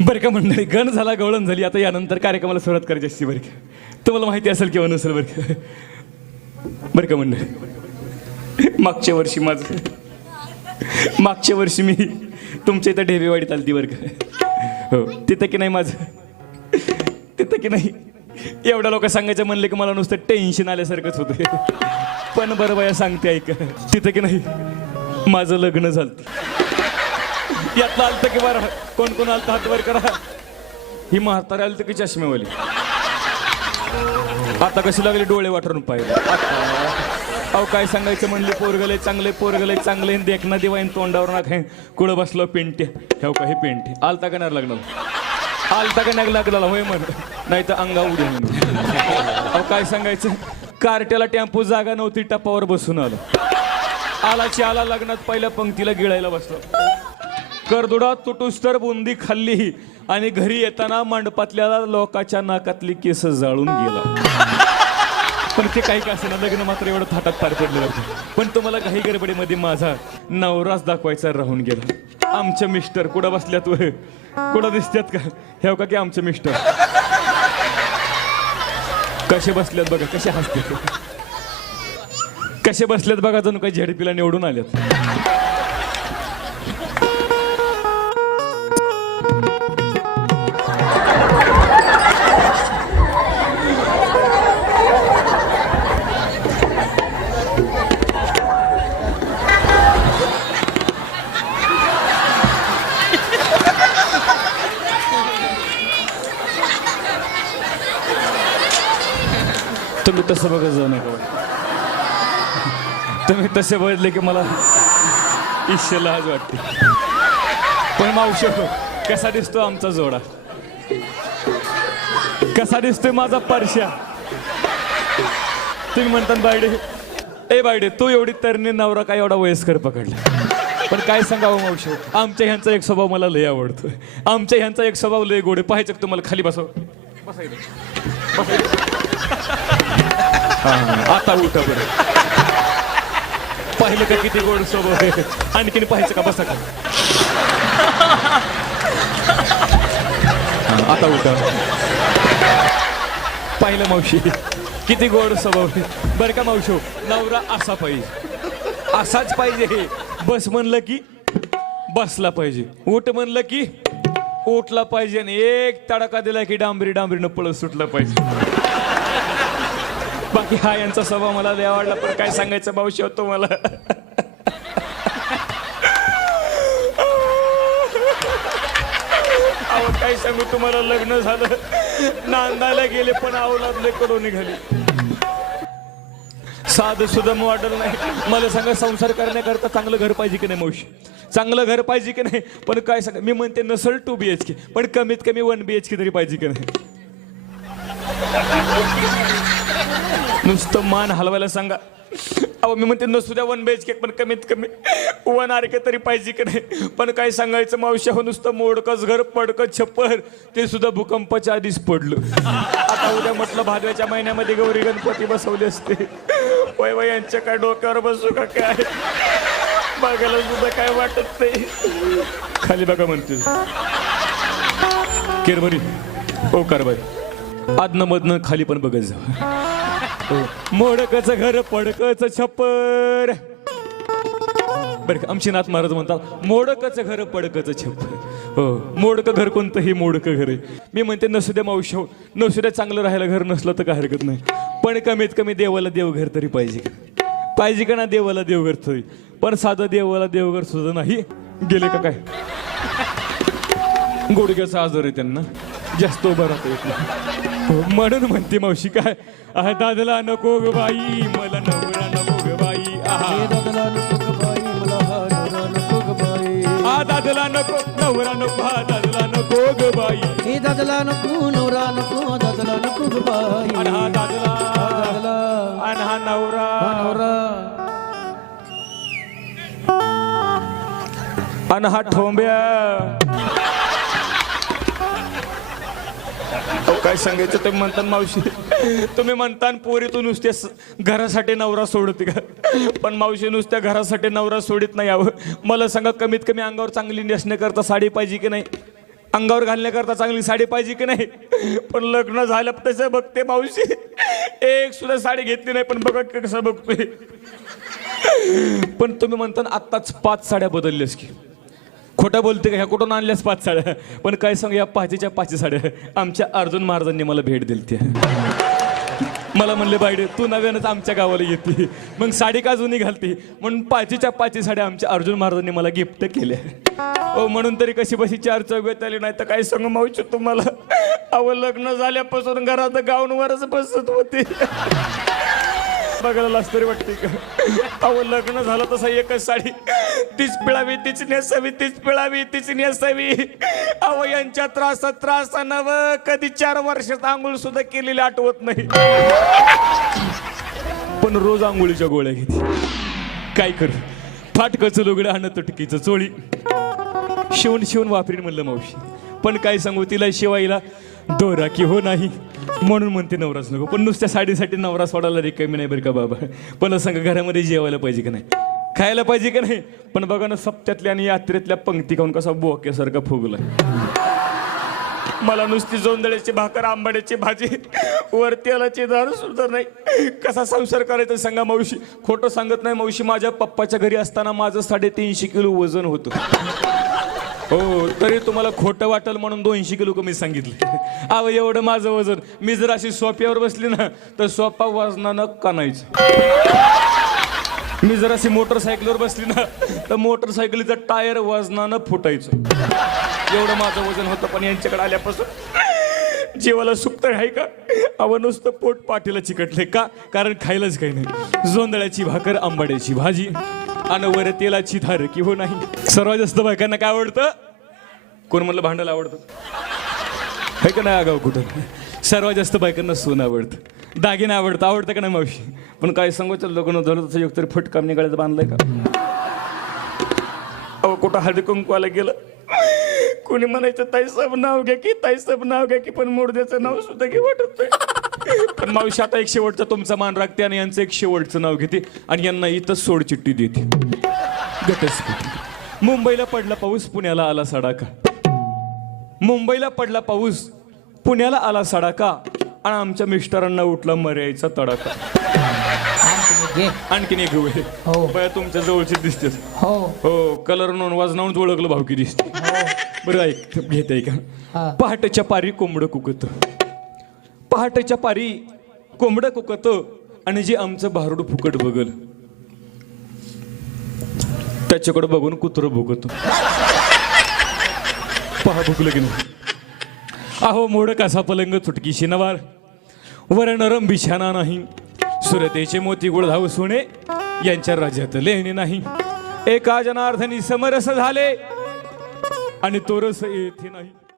बरं का मंडळी गण झाला गवळण झाली आता यानंतर कार्यक्रमाला सुरुवात करायची असते बरं का. तुम्हाला माहिती असेल किंवा नसेल बरं का. बरं का मंडळी मागच्या वर्षी माझं मागच्या वर्षी मी तुमच्या इथं ढेबेवाडीत आलती बरं का. हो तिथं की नाही माझं? तिथं की नाही? एवढ्या लोक सांगायचं म्हणले की मला नुसतं टेन्शन आल्यासारखंच होतं. पण बरं बाया सांगते ऐक. तिथं की नाही? माझं लग्न झालं. यातलं आलतं की बरं कोण कोण आलतं हात वर करा ही म्हातारी आलतं की चष्मेवाली? आता कशी लागली डोळे वाटरून पाहिजे अहो काय सांगायचं म्हणले पोरगले चांगले पोरगले चांगले देखना दिवाईन तोंडावर ना काय कुठं बसलो पेंटे. ठेव का हे पेंटे? आलता का नाही लागणार आलता का नाही लागला होय म्हण. नाही तर अंगा उडी म्हणून अहो काय सांगायचं? कार्ट्याला टेम्पो जागा नव्हती टपावर बसून आलं. आलाची आला लग्नात पहिल्या पंक्तीला गिळायला बसलो. करदुडा तुटुस्तर बुंदी खाल्ली. आणि घरी येताना मंडपातल्या लोकाच्या नाकातली केस जाळून गेला. पण ते काही का ना लग्न मात्र एवढं थाटात पार पडलं होतं. पण तुम्हाला काही गडबडीमध्ये माझा नवराच दाखवायचा राहून गेला. आमचे मिस्टर कुठं बसल्यात व कुठं दिसतात का? हे हो का की आमचे मिस्टर? कसे बसल्यात बघा कसे हसतात कसे बसल्यात बघा जणू काही झेडपीला निवडून आल्यात. तुम्ही तसं बघत जाऊ नका. तुम्ही तसे बघितले की मला ईश्य लाज वाटते. पण मावशी कसा दिसतो आमचा जोडा? कसा दिसतोय माझा परश्या? तुम्ही म्हणतात बायडे ए बायडे तू एवढी तरणी नवरा काय एवढा वयस्कर पकडला? पण काय सांगावं मावशी? आमच्या ह्यांचा एक स्वभाव मला लय आवडतो आमच्या ह्यांचा एक स्वभाव लय गोडे पाहायचं तुम्हाला? खाली बसव. बसायचं. आता उठा बरं. पाहिलं का किती गोड स्वभाव आहे? आणखीन पाहायचं का? बसा का? हा, आता उठा. पाहिलं मावशी किती गोड स्वभाव आहे. बरं का मावशी? नवरा असा पाहिजे. असाच पाहिजे बस म्हणलं की बसला पाहिजे. उठ म्हणलं की उठला पाहिजे आणि एक तडाखा दिला की डांबरी डांबरीनं पळत सुटला पाहिजे. की हा यांचा स्वभाव मला लय आवडला पण काय सांगायचं मावशी होतो मला अहो काय सांगू तुम्हाला लग्न झालं. नांदायला गेले पण अवलादले कडून निघाली साध सुदम वाटलं नाही. मला सांगा संसार करण्याकरता चांगलं घर पाहिजे की नाही मावशी? चांगलं घर पाहिजे की नाही? पण काय सांगा मी म्हणते नसल टू बी एच के पण कमीत कमी वन बी एच के तरी पाहिजे की नाही? नुसतं मान हलवायला सांगा. अहो मी म्हणते नसू द्या वन बेच केक पण कमीत कमी. वन आरके तरी पाहिजे की नाही? पण काय सांगायचं मावशी? हो नुसतं मोडकच घर पडकं छप्पर. ते सुद्धा भूकंपाच्या आधीच पडलं. आता उद्या म्हटलं भादव्याच्या महिन्यामध्ये गौरी गणपती बसवले असते. वय वय यांच्या काय डोक्यावर बसू का काय? बघायला सुद्धा काय वाटत नाही. खाली बघा म्हणते. केरभरी. ओ कारभारी. आदनं मधनं खाली पण बघत जा. मोडकच घर पडकच छप्पर. बर आमची नाथ महाराज म्हणतात मोडकच घर पडकच छप्पर. हो मोडकं घर कोणतंही मोडकं घर आहे. मी म्हणते नसू द्या मावशी हो नसू द्या चांगलं राहायला घर नसलं तर काय हरकत नाही. पण कमीत कमी देवाला देवघर तरी पाहिजे पाहिजे का ना देवाला देवघर तरी? पण साधं देवाला देवघर सुद्धा नाही. गेले का काय? गुडघ्याचा आजार आहे त्यांना. जास्त उभा राहतो म्हणून म्हणते मावशी काय? आहा दादला नको ग बाई मला नवरा नको ग बाई आहा. दादला नको नवरा नको ग बाई. आ दादला नको नवरा नको हा दादला नको ग बाई. हे दादला नको नवरा नको दादला नको ग बाई. आणि हा दादला दादला. आणि हा नवरा. नवरा. आणि हा ठोंब्या. अहो, काय सांगायचं तुम्ही म्हणतान मावशी. तुम्ही म्हणतान पोरी तू नुसत्या घरासाठी नवरा सोडते का? पण मावशी नुसत्या घरासाठी नवरा सोडित नाही यावं मला सांगा कमीत कमी अंगावर चांगली नेसण्याकरता साडी पाहिजे की नाही? अंगावर घालण्याकरता चांगली साडी पाहिजे की नाही? पण लग्न झालं तसं बघते मावशी. एक सुद्धा साडी घेतली नाही पण बघा कसं बघतोय. पण तुम्ही म्हणता आत्ताच पाच साड्या बदलल्यास की. खोटं बोलते का? ह्या कुठून आणल्यास पाच साड्या? पण काय सांग या पाचीच्या पाची साड्या. आमच्या अर्जुन महाराजांनी मला भेट दिली त्या मला म्हणले बायडे तू नव्यानंच आमच्या गावाला येते. मग साडी का जुनी घालते? म्हणून पाचीच्या पाची साड्या आमच्या अर्जुन महाराजांनी मला गिफ्ट केल्या. हो म्हणून तरी कशी बशी चार चौघ्यात आली नाही तर काय सांग मावशी तुम्हाला? अव लग्न झाल्यापासून घरात गाऊनवरच बसत होते. बघायला लाज तरी वाटते का? अहो लग्न झालं तसं एकच साडी. तीच पिळावी तीच नेसावी तीच पिळावी तीच नेसावी. अहो यांच्या त्रासात त्रासानं व कधी चार वर्षात आंघोळ सुद्धा केलेली आठवत नाही. पण रोज आंघोळीच्या गोळ्या घेते. काय कर? फाटकचं लुगडं आणत तुटकीचं चोळी. शिवून शिवून वापरीन म्हणलं मावशी. पण काय सांगू तिला शिवायला? दोरा की हो नाही? म्हणून म्हणते नवराच नको. पण नुसत्या साडीसाठी नवरा सोडायला रिकामी नाही बरं का बाबा. पण सांगा घरामध्ये जेवायला पाहिजे का नाही? खायला पाहिजे का नाही? पण बघा ना सप्त्यातल्या आणि यात्रेतल्या पंक्ती खाऊन कसा बोक्यासारखा फुगला मला नुसती जोंदळ्याची भाकर आंबाड्याची भाजी वर तेलाची दार सुद्धा नाही. कसा संसार करायचा सांगा मावशी. खोटं सांगत नाही मावशी माझ्या पप्पाच्या घरी असताना माझं साडेतीनशे किलो वजन होतं. हो तरी तुम्हाला खोटं वाटेल म्हणून दोनशे किलो कमी सांगितले. अव एवढं माझं वजन. मी जर अशी सोप्यावर बसली ना तर सोपा वजनानं कानायचं मी जर अशी मोटरसायकलवर बसली ना तर मोटरसायकलीचं टायर वजनानं फुटायचं. एवढं माझं वजन होतं पण यांच्याकडे आल्यापासून जीवाला सुप्त आहे का? अव नुसतं पोट पाठीला चिकटले का? कारण खायलाच काही नाही. जोंदळ्याची भाकर आंबाड्याची भाजी. आणि वर तेलाची धार की हो नाही. सर्वात जास्त बायकांना काय आवडतं? कोण म्हणलं भांडायला आवडतं? हे का नाही आगाव कुठं? सर्वात जास्त बायकांना सोनं आवडतं. दागिना आवडतं. आवडतं का नाही मावशी? पण काय सांगायचं लग्न झालं तसं एक तरी फटकाम निघायचं बांधलंय का? अहो कुठं हळदी कुंकवाला गेलं? कोणी म्हणायचं ताईसाहेब नाव घ्या की ताईसाहेब नाव घ्या की पण मोडद्याचं नाव सुद्धा घे वाटत नाही. पण मावशी आता एक शेवटचा तुमचा मान राखते आणि यांचं एक शेवटचं नाव घेते आणि यांना इथं सोड चिठ्ठी देते. घटस्फोट. मुंबईला पडला पाऊस पुण्याला आला सडाका. मुंबईला पडला पाऊस पुण्याला आला सडाका आणि आमच्या मिस्टरांना उठला मर्यायचा तडाका आणखीन एक हो. बया तुमच्या जवळचे दिसते हो. हो कलर नोंद वाजनावून ओळखलं भावकी दिसते. बरं ऐक घेत आहे हा. का पहाटेच्या पारी कोंबडं कुकत. पहाटेच्या पारी कोंबडं कुकत आणि जे आमचं भारूड फुकट बघल. त्याच्याकडे बघून कुत्र भुकत पहा भुकलं की नाही. अहो मोड कसा पलंग चुटकी शिनवार वर नरम बिछाना नाही. सुरतेचे मोती गुळधाव सुने यांच्या राज्यात लेणे नाही. एका जनार्दनी समरस झाले आणि तोरस येथे नाही.